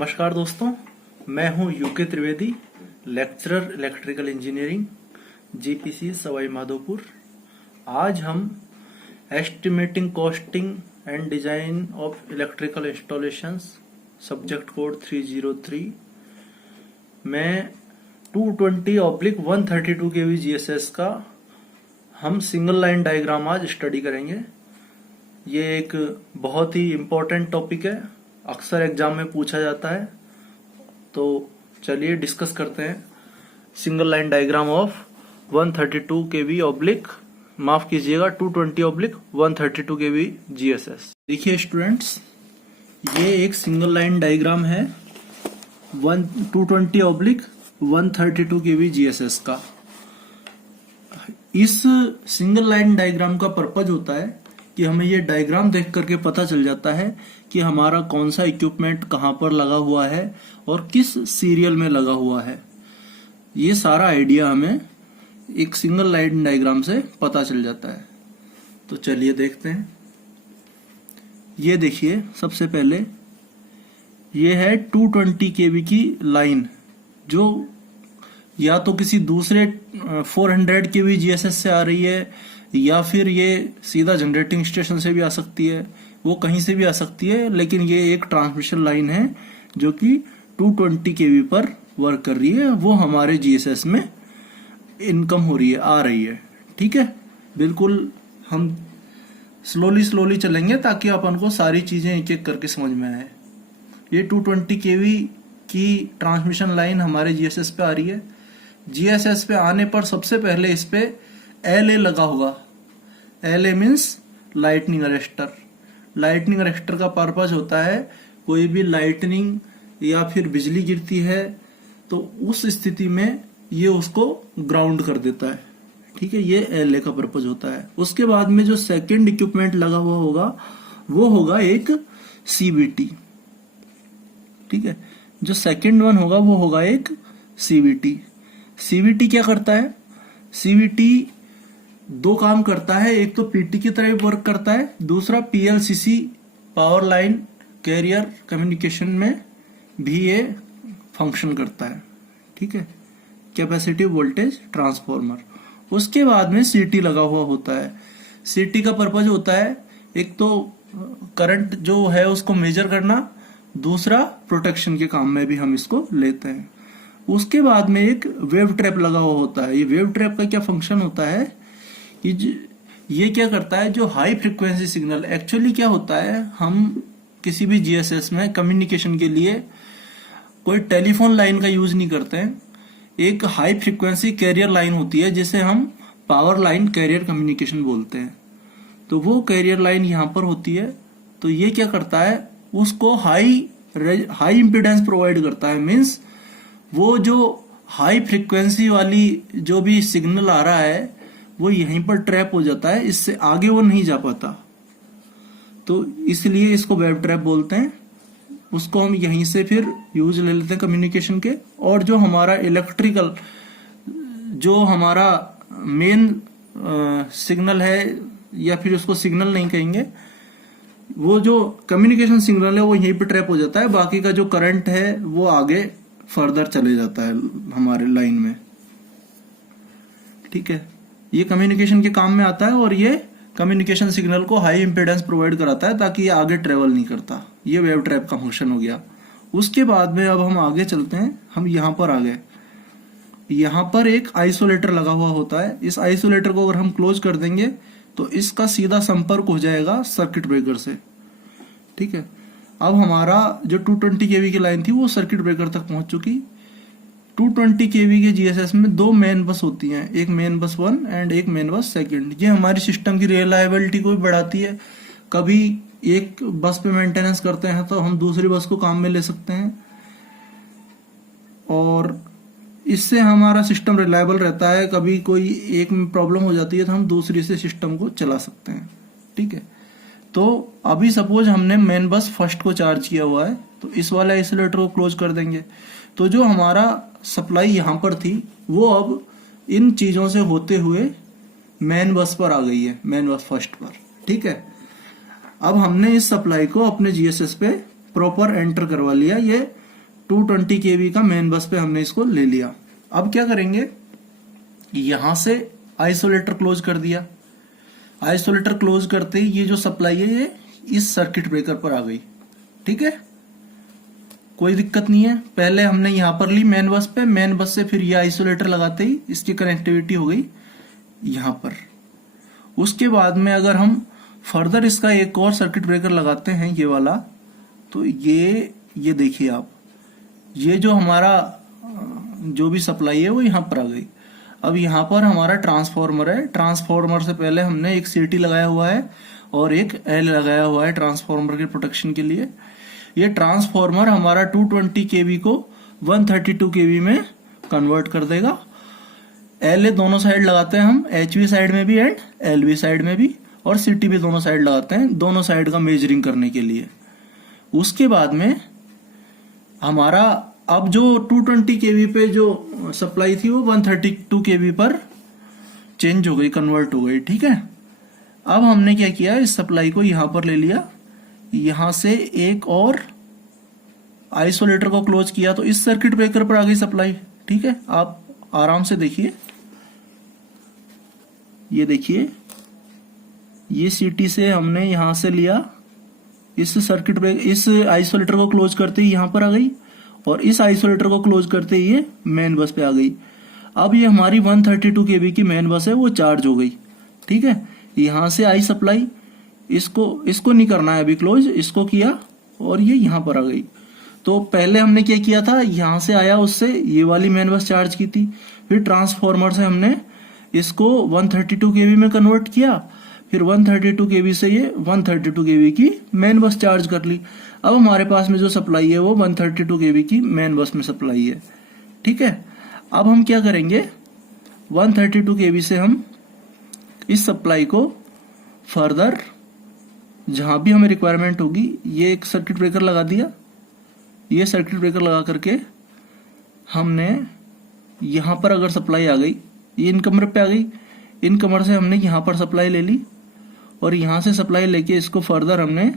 नमस्कार दोस्तों, मैं हूं UK Trivedi, lecturer electrical engineering, GPC Sawai Madhopur. आज हम estimating costing and design of electrical installations subject code 303 में 220/132 kV GSS का हम सिंगल लाइन डायग्राम आज स्टडी करेंगे। ये एक बहुत ही इम्पोर्टेंट टॉपिक है, अक्सर एग्जाम में पूछा जाता है। तो चलिए डिस्कस करते हैं single line diagram of 132 kV oblique, माफ कीजिएगा 220/132 kV GSS। देखिए स्टूडेंट्स, ये एक सिंगल लाइन डायग्राम है 220/132 kV GSS का। इस सिंगल लाइन डायग्राम का पर्पज होता है कि हमें ये डायग्राम देख करके पता चल जाता है कि हमारा कौन सा इक्विपमेंट कहाँ पर लगा हुआ है और किस सीरियल में लगा हुआ है। ये सारा आइडिया हमें एक सिंगल लाइन डायग्राम से पता चल जाता है। तो चलिए देखते हैं। ये देखिए, सबसे पहले ये है 220 kV की लाइन, जो या तो किसी दूसरे 400 kV GSS से आ रही है, या फिर ये सीधा जनरेटिंग स्टेशन से भी आ सकती है, वो कहीं से भी आ सकती है। लेकिन ये एक ट्रांसमिशन लाइन है जो कि 220 kV पर वर्क कर रही है, वो हमारे GSS में इनकम हो रही है, आ रही है। ठीक है, बिल्कुल हम स्लोली चलेंगे ताकि अपन को सारी चीजें एक एक करके समझ में आए। ये 220 kV की ट्रांसमिशन लाइन हमारे GSS पे आ रही है। GSS पे आने पर सबसे पहले इस पे LA लगा होगा। LA means lightning arrester. Lightning arrester का पर्पज होता है, कोई भी लाइटनिंग या फिर बिजली गिरती है तो उस स्थिति में ये उसको ग्राउंड कर देता है। ठीक है, ये LA का पर्पज होता है। उसके बाद में जो सेकंड इक्विपमेंट लगा हुआ होगा वो होगा एक CVT। ठीक है, जो सेकंड वन होगा वो होगा एक CVT। CVT क्या करता है? CVT दो काम करता है, एक तो PT की तरह वर्क करता है, दूसरा PLCC power line carrier communication में भी ये फंक्शन करता है। ठीक है, कैपेसिटिव वोल्टेज ट्रांसफॉर्मर। उसके बाद में CT लगा हुआ होता है। CT का पर्पज होता है, एक तो करंट जो है उसको मेजर करना, दूसरा प्रोटेक्शन के काम में भी हम इसको लेते हैं। उसके बाद में एक वेव ट्रैप लगा हुआ होता है। ये वेव ट्रैप का क्या फंक्शन होता है कि ये क्या करता है, जो हाई फ्रिक्वेंसी सिग्नल, एक्चुअली क्या होता है, हम किसी भी GSS में कम्युनिकेशन के लिए कोई टेलीफोन लाइन का यूज नहीं करते हैं। एक हाई फ्रिक्वेंसी कैरियर लाइन होती है जिसे हम पावर लाइन कैरियर कम्युनिकेशन बोलते हैं। तो वो कैरियर लाइन यहाँ पर होती है। तो ये क्या करता है, उसको हाई इम्पीडेंस प्रोवाइड करता है। मीन्स वो जो हाई फ्रिक्वेंसी वाली जो भी सिग्नल आ रहा है वो यहीं पर ट्रैप हो जाता है, इससे आगे वो नहीं जा पाता। तो इसलिए इसको वेव ट्रैप बोलते हैं। उसको हम यहीं से फिर यूज ले लेते हैं कम्युनिकेशन के। और जो हमारा इलेक्ट्रिकल, जो हमारा मेन सिग्नल है, या फिर उसको सिग्नल नहीं कहेंगे, वो जो कम्युनिकेशन सिग्नल है वो यहीं पे ट्रैप हो जाता है। बाकी का जो करंट है वो आगे फर्दर चले जाता है हमारे लाइन में। ठीक है, ये कम्युनिकेशन के काम में आता है और ये कम्युनिकेशन सिग्नल को हाई इम्पीडेंस प्रोवाइड कराता है ताकि ये आगे ट्रेवल नहीं करता। ये वेव ट्रैप का फंक्शन हो गया। उसके बाद में अब हम आगे चलते हैं। हम यहाँ पर आ गए। यहाँ पर एक आइसोलेटर लगा हुआ होता है। इस आइसोलेटर को अगर हम क्लोज कर देंगे तो इसका सीधा संपर्क हो जाएगा सर्किट ब्रेकर से। ठीक है, अब हमारा जो 220 kV की लाइन थी वो सर्किट ब्रेकर तक पहुंच चुकी। 220 kV के GSS में दो मेन बस होती हैं, एक मेन बस 1 एंड एक मेन बस 2। ये हमारी सिस्टम की रिलायबिलिटी को भी बढ़ाती है। कभी एक बस पे मेंटेनेंस करते हैं तो हम दूसरी बस को काम में ले सकते हैं, और इससे हमारा सिस्टम रिलायबल रहता है। कभी कोई एक में प्रॉब्लम हो जाती है तो हम दूसरी से सिस्टम को चला सकते हैं। ठीक है, तो अभी सपोज हमने मेन बस फर्स्ट को चार्ज किया हुआ है तो इस वाले आइसोलेटर को क्लोज कर देंगे। तो जो हमारा सप्लाई यहाँ पर थी वो अब इन चीजों से होते हुए मेन बस पर आ गई है, मेन बस फर्स्ट पर। ठीक है, अब हमने इस सप्लाई को अपने GSS पे प्रॉपर एंटर करवा लिया। ये 220 kV का मेन बस पे हमने इसको ले लिया। अब क्या करेंगे, यहां से आइसोलेटर क्लोज कर दिया। आइसोलेटर क्लोज करते ही ये जो सप्लाई है ये इस सर्किट ब्रेकर पर आ गई। ठीक है, कोई दिक्कत नहीं है। पहले हमने यहां पर ली मेन बस पे, मेन बस से फिर ये आइसोलेटर लगाते ही इसकी कनेक्टिविटी हो गई यहां पर। उसके बाद में अगर हम फर्दर इसका एक और सर्किट ब्रेकर लगाते हैं ये वाला, तो ये देखिए आप, ये जो हमारा जो भी सप्लाई है वो यहां पर आ गई। अब यहां पर हमारा ट्रांसफार्मर है, ट्रांसफार्मर से पहले हमने एक सीटी लगाया हुआ है और एक एल लगाया हुआ है ट्रांसफार्मर के प्रोटेक्शन के लिए। ये ट्रांसफार्मर हमारा 220 kV को 132 kV में कन्वर्ट कर देगा। एल दोनों साइड लगाते हैं हम, HV साइड में भी एंड LV साइड में भी, और CT भी दोनों साइड लगाते हैं, दोनों साइड का मेजरिंग करने के लिए। उसके बाद में हमारा अब जो 220 kV पे जो सप्लाई थी वो 132 kV पर चेंज हो गई, कन्वर्ट हो गई। ठीक है, अब हमने क्या किया, इस सप्लाई को यहां पर ले लिया, यहां से एक और आइसोलेटर को क्लोज किया तो इस सर्किट ब्रेकर पर आ गई सप्लाई। ठीक है, आप आराम से देखिए, ये देखिए, ये CT से हमने यहां से लिया, इस सर्किट ब्रेकर, इस आइसोलेटर को क्लोज करते ही यहां पर आ गई, और इस आइसोलेटर को क्लोज करते ही ये मेन बस पे आ गई। अब ये हमारी 132 kV की मेन बस है वो चार्ज हो गई। ठीक है, यहां से आई सप्लाई, इसको नहीं करना है अभी क्लोज, इसको किया और ये यहां पर आ गई। तो पहले हमने क्या किया था, यहां से आया, उससे ये वाली मेन बस चार्ज की थी, फिर ट्रांसफार्मर से हमने इसको 132 kV में कन्वर्ट किया, फिर 132 kV से ये 132 kV की मेन बस चार्ज कर ली। अब हमारे पास में जो सप्लाई है वो 132 kV की मेन बस में सप्लाई है। ठीक है, अब हम क्या करेंगे, 132 kV से हम इस सप्लाई को फर्दर जहां भी हमें रिक्वायरमेंट होगी, ये एक सर्किट ब्रेकर लगा दिया। ये सर्किट ब्रेकर लगा करके हमने यहां पर अगर सप्लाई आ गई, ये इनकमर पे आ गई, इनकमर से हमने यहां पर सप्लाई ले ली और यहां से सप्लाई लेके इसको फर्दर हमने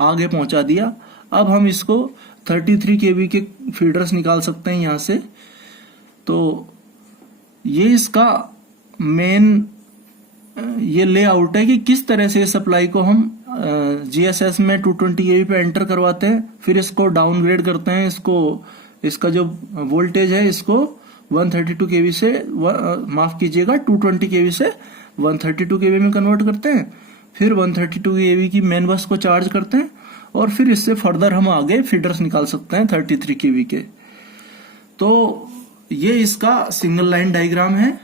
आगे पहुंचा दिया। अब हम इसको 33 kV के फीडर्स निकाल सकते हैं यहां से। तो ये इसका मेन ये लेआउट है कि किस तरह से सप्लाई को हम GSS में 220 kV पे एंटर करवाते हैं, फिर इसको डाउनग्रेड करते हैं, इसका जो वोल्टेज है इसको 132 kV से माफ कीजिएगा 220 kV से 132 kV में कन्वर्ट करते हैं, फिर 132 kV की मेन बस को चार्ज करते हैं, और फिर इससे फर्दर हम आगे फीडर्स निकाल सकते हैं 33 kV के। तो ये इसका सिंगल लाइन डायग्राम है।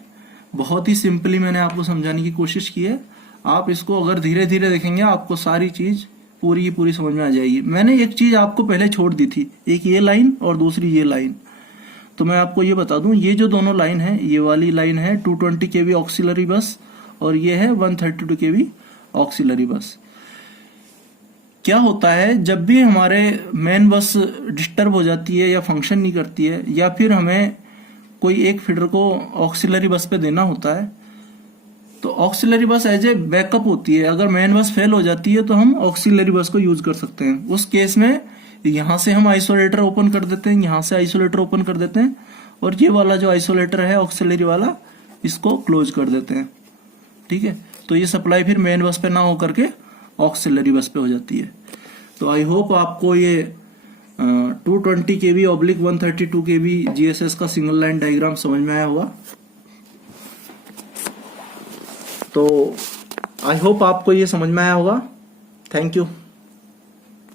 बहुत ही सिंपली मैंने आपको समझाने की कोशिश की है। आप इसको अगर धीरे धीरे देखेंगे आपको सारी चीज पूरी की पूरी समझ में आ जाएगी। मैंने एक चीज आपको पहले छोड़ दी थी, एक ये लाइन और दूसरी ये लाइन। तो मैं आपको ये बता दूं, ये जो दोनों लाइन है, ये वाली लाइन है 220 kV ऑक्सिलरी बस और ये है 132 kV ऑक्सिलरी बस। क्या होता है, जब भी हमारे मेन बस डिस्टर्ब हो जाती है या फंक्शन नहीं करती है, या फिर हमें कोई एक फीडर को ऑक्सिलरी बस पे देना होता है, तो ऑक्सिलरी बस एज ए बैकअप होती है। अगर मेन बस फेल हो जाती है तो हम ऑक्सिलरी बस को यूज कर सकते हैं। उस केस में यहां से हम आइसोलेटर ओपन कर देते हैं, यहां से आइसोलेटर ओपन कर देते हैं, और ये वाला जो आइसोलेटर है ऑक्सिलरी वाला, इसको क्लोज कर देते हैं। ठीक है, तो ये सप्लाई फिर मेन बस पे ना होकर के ऑक्सिलरी बस पे हो जाती है। तो आई होप आपको ये 220 kV ऑब्लिक 132 kV GSS का सिंगल लाइन डायग्राम समझ में आया होगा। तो आई होप आपको ये समझ में आया होगा। Thank you.